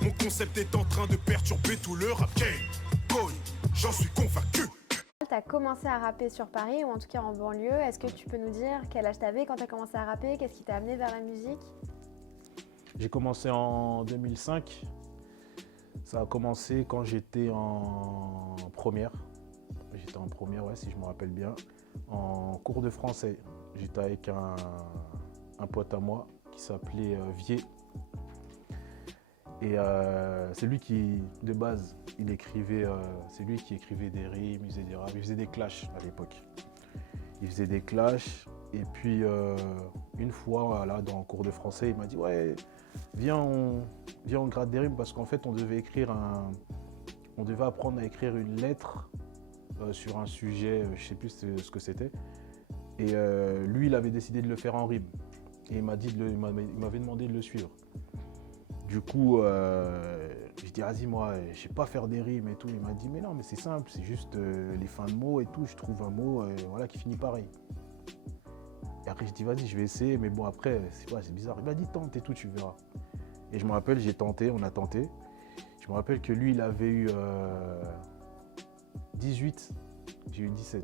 Mon concept est en train de perturber tout le rap game. Boy, j'en suis convaincu. Tu as commencé à rapper sur Paris ou en tout cas en banlieue. Est-ce que tu peux nous dire quel âge tu avais quand tu as commencé à rapper? Qu'est-ce qui t'a amené vers la musique? J'ai commencé en 2005. Ça a commencé quand j'étais en première. J'étais en première, ouais, si je me rappelle bien, en cours de français. J'étais avec un pote à moi qui s'appelait Vier. Et c'est lui qui, de base, il écrivait, c'est lui qui écrivait des rimes, il faisait des raps, il faisait des clashs à l'époque. Il faisait des clashs et puis une fois, voilà, dans le cours de français, il m'a dit ouais, viens on gratte des rimes parce qu'en fait on devait apprendre à écrire une lettre sur un sujet, je sais plus ce que c'était. Et lui, il avait décidé de le faire en rime. Et il m'avait demandé de le suivre. Du coup, je dis, vas-y, moi, je sais pas faire des rimes et tout. Il m'a dit, mais non, mais c'est simple, c'est juste les fins de mots et tout. Je trouve un mot voilà, qui finit pareil. Et après, je dis, vas-y, je vais essayer. Mais bon, après, c'est bizarre. Il m'a dit, tente et tout, tu verras. Et je me rappelle, j'ai tenté, on a tenté. Je me rappelle que lui, il avait eu 18, j'ai eu 17.